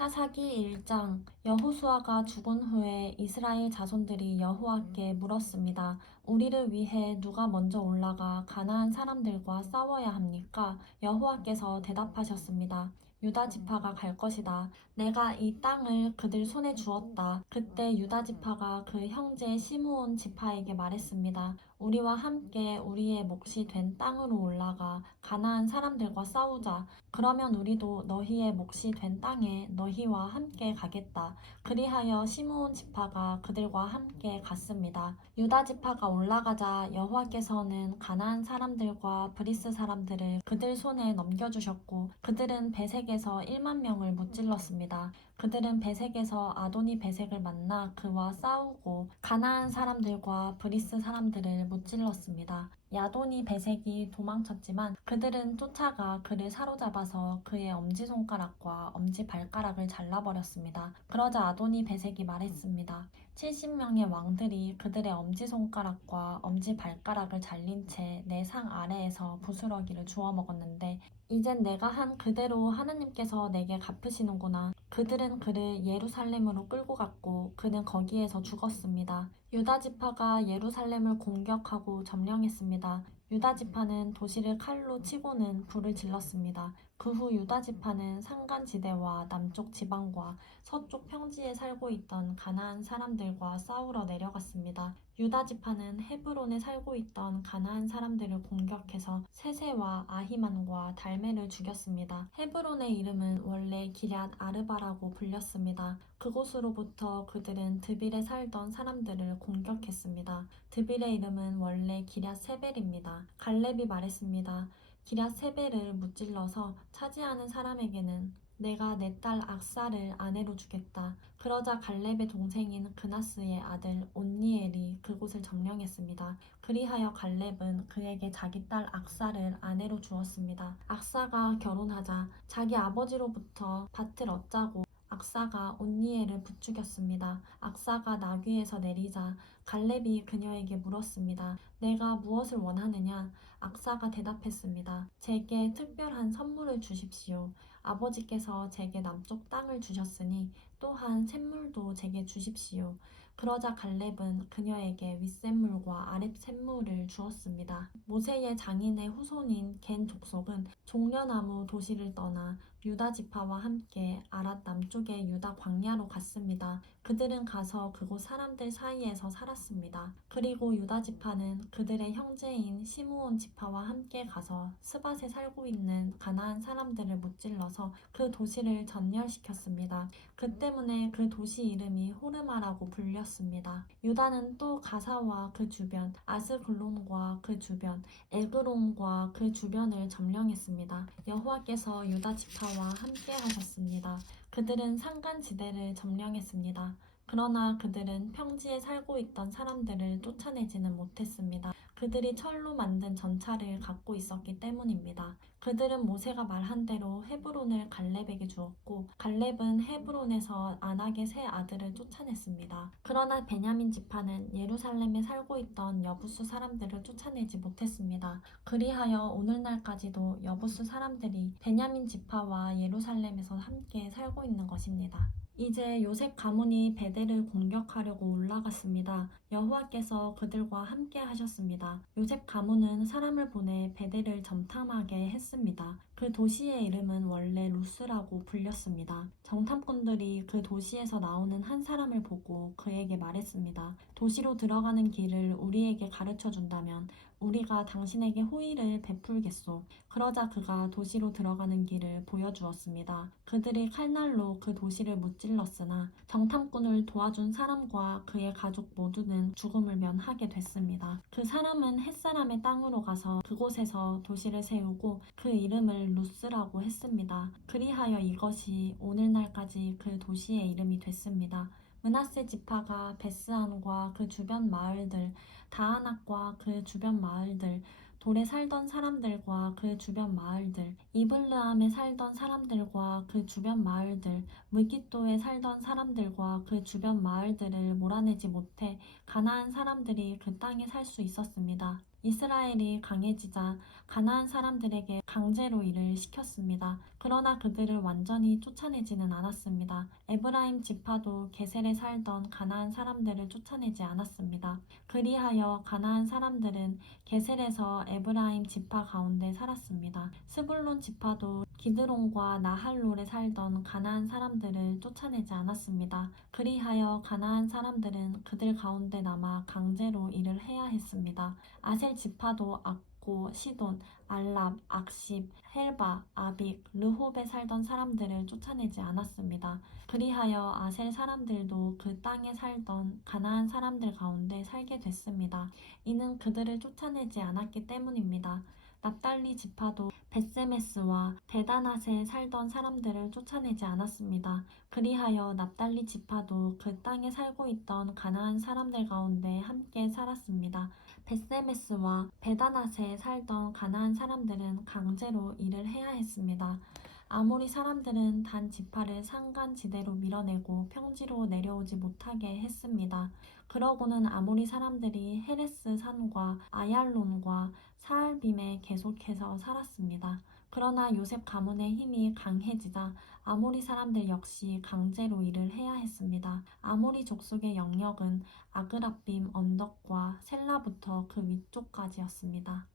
사사기 1장. 여호수아가 죽은 후에 이스라엘 자손들이 여호와께 물었습니다. 우리를 위해 누가 먼저 올라가 가나안 사람들과 싸워야 합니까? 여호와께서 대답하셨습니다. 유다 지파가 갈 것이다. 내가 이 땅을 그들 손에 주었다. 그때 유다 지파가 그 형제 시므온 지파에게 말했습니다. 우리와 함께 우리의 몫이 된 땅으로 올라가 가나안 사람들과 싸우자. 그러면 우리도 너희의 몫이 된 땅에 너희와 함께 가겠다. 그리하여 시므온 지파가 그들과 함께 갔습니다. 유다 지파가 올라가자 여호와께서는 가나안 사람들과 브리스 사람들을 그들 손에 넘겨주셨고 그들은 베색에서 1만 명을 무찔렀습니다. 그들은 베색에서 아도니 베색을 만나 그와 싸우고 가나안 사람들과 브리스 사람들을 무찔렀습니다. 야도니 베색이 도망쳤지만 그들은 쫓아가 그를 사로잡아서 그의 엄지손가락과 엄지발가락을 잘라버렸습니다. 그러자 아도니 베색이 말했습니다. 70명의 왕들이 그들의 엄지손가락과 엄지발가락을 잘린 채 내 상 아래에서 부스러기를 주워 먹었는데 이젠 내가 한 그대로 하나님께서 내게 갚으시는구나. 그들은 그를 예루살렘으로 끌고 갔고 그는 거기에서 죽었습니다. 유다 지파가 예루살렘을 공격하고 점령했습니다. 유다 지파는 도시를 칼로 치고는 불을 질렀습니다. 그 후 유다 지파는 산간지대와 남쪽 지방과 서쪽 평지에 살고 있던 가나안 사람들과 싸우러 내려갔습니다. 유다 지파는 헤브론에 살고 있던 가나안 사람들을 공격해서 세세와 아히만과 달메를 죽였습니다. 헤브론의 이름은 원래 기럇 아르바라고 불렸습니다. 그곳으로부터 그들은 드빌에 살던 사람들을 공격했습니다. 드빌의 이름은 원래 기럇 세벨입니다. 갈렙이 말했습니다. 기럇 세벨을 무찔러서 차지하는 사람에게는 내가 내 딸 악사를 아내로 주겠다. 그러자 갈렙의 동생인 그나스의 아들 온니엘이 그곳을 점령했습니다. 그리하여 갈렙은 그에게 자기 딸 악사를 아내로 주었습니다. 악사가 결혼하자 자기 아버지로부터 밭을 얻자고 악사가 온니엘을 부추겼습니다. 악사가 나귀에서 내리자 갈렙이 그녀에게 물었습니다. 내가 무엇을 원하느냐? 악사가 대답했습니다. 제게 특별한 선물을 주십시오. 아버지께서 제게 남쪽 땅을 주셨으니 또한 샘물도 제게 주십시오. 그러자 갈렙은 그녀에게 윗샘물과 아랫샘물을 주었습니다. 모세의 장인의 후손인 겐 족속은 종려나무 도시를 떠나 유다 지파와 함께 아랏 남쪽의 유다 광야로 갔습니다. 그들은 가서 그곳 사람들 사이에서 살았습니다. 그리고 유다 지파는 그들의 형제인 시므온 지파와 함께 가서 스밧에 살고 있는 가나안 사람들을 무찔러서 그 도시를 전멸시켰습니다. 그 때문에 그 도시 이름이 호르마라고 불렸습니다. 유다는 또 가사와 그 주변, 아스글론과 그 주변, 에그론과 그 주변을 점령했습니다. 여호와께서 유다 지파와 함께 하셨습니다. 그들은 산간지대를 점령했습니다. 그러나 그들은 평지에 살고 있던 사람들을 쫓아내지는 못했습니다. 그들이 철로 만든 전차를 갖고 있었기 때문입니다. 그들은 모세가 말한 대로 헤브론을 갈렙에게 주었고 갈렙은 헤브론에서 안악의 세 아들을 쫓아냈습니다. 그러나 베냐민 지파는 예루살렘에 살고 있던 여부수 사람들을 쫓아내지 못했습니다. 그리하여 오늘날까지도 여부수 사람들이 베냐민 지파와 예루살렘에서 함께 살고 있는 것입니다. 이제 요셉 가문이 베델을 공격하려고 올라갔습니다. 여호와께서 그들과 함께 하셨습니다. 요셉 가문은 사람을 보내 베델을 점탐하게 했습니다. 그 도시의 이름은 원래 루스라고 불렸습니다. 정탐꾼들이 그 도시에서 나오는 한 사람을 보고 그에게 말했습니다. 도시로 들어가는 길을 우리에게 가르쳐 준다면 우리가 당신에게 호의를 베풀겠소. 그러자 그가 도시로 들어가는 길을 보여주었습니다. 그들이 칼날로 그 도시를 무찔렀으나 정탐꾼을 도와준 사람과 그의 가족 모두는 죽음을 면하게 됐습니다. 그 사람은 햇사람의 땅으로 가서 그곳에서 도시를 세우고 그 이름을 루스라고 했습니다. 그리하여 이것이 오늘날까지 그 도시의 이름이 됐습니다. 므낫세 지파가 베스안과 그 주변 마을들, 다아낙과 그 주변 마을들, 돌에 살던 사람들과 그 주변 마을들, 이블르암에 살던 사람들과 그 주변 마을들, 무깃도에 살던 사람들과 그 주변 마을들을 몰아내지 못해 가나안 사람들이 그 땅에 살 수 있었습니다. 이스라엘이 강해지자 가나안 사람들에게 강제로 일을 시켰습니다. 그러나 그들을 완전히 쫓아내지는 않았습니다. 에브라임 지파도 게셀에 살던 가나안 사람들을 쫓아내지 않았습니다. 그리하여 가나안 사람들은 게셀에서 에브라임 지파 가운데 살았습니다. 스불론 지파도 기드론과 나할롤에 살던 가나안 사람들을 쫓아내지 않았습니다. 그리하여 가나안 사람들은 그들 가운데 남아 강제로 일을 해야 했습니다. 아셀 지파도 악고, 시돈, 알랍, 악십, 헬바, 아빅, 르홉에 살던 사람들을 쫓아내지 않았습니다. 그리하여 아셀 사람들도 그 땅에 살던 가나안 사람들 가운데 살게 됐습니다. 이는 그들을 쫓아내지 않았기 때문입니다. 납달리 지파도 벳세메스와 데다낫에 살던 사람들을 쫓아내지 않았습니다. 그리하여 납달리 지파도 그 땅에 살고 있던 가나안 사람들 가운데 함께 살았습니다. 벳세메스와 베다낫에 살던 가나안 사람들은 강제로 일을 해야 했습니다. 아모리 사람들은 단 지파를 산간지대로 밀어내고 평지로 내려오지 못하게 했습니다. 그러고는 아모리 사람들이 헤레스 산과 아얄론과 사알빔에 계속해서 살았습니다. 그러나 요셉 가문의 힘이 강해지자 아모리 사람들 역시 강제로 일을 해야 했습니다. 아모리 족속의 영역은 아그라빔 언덕과 셀라부터 그 위쪽까지였습니다.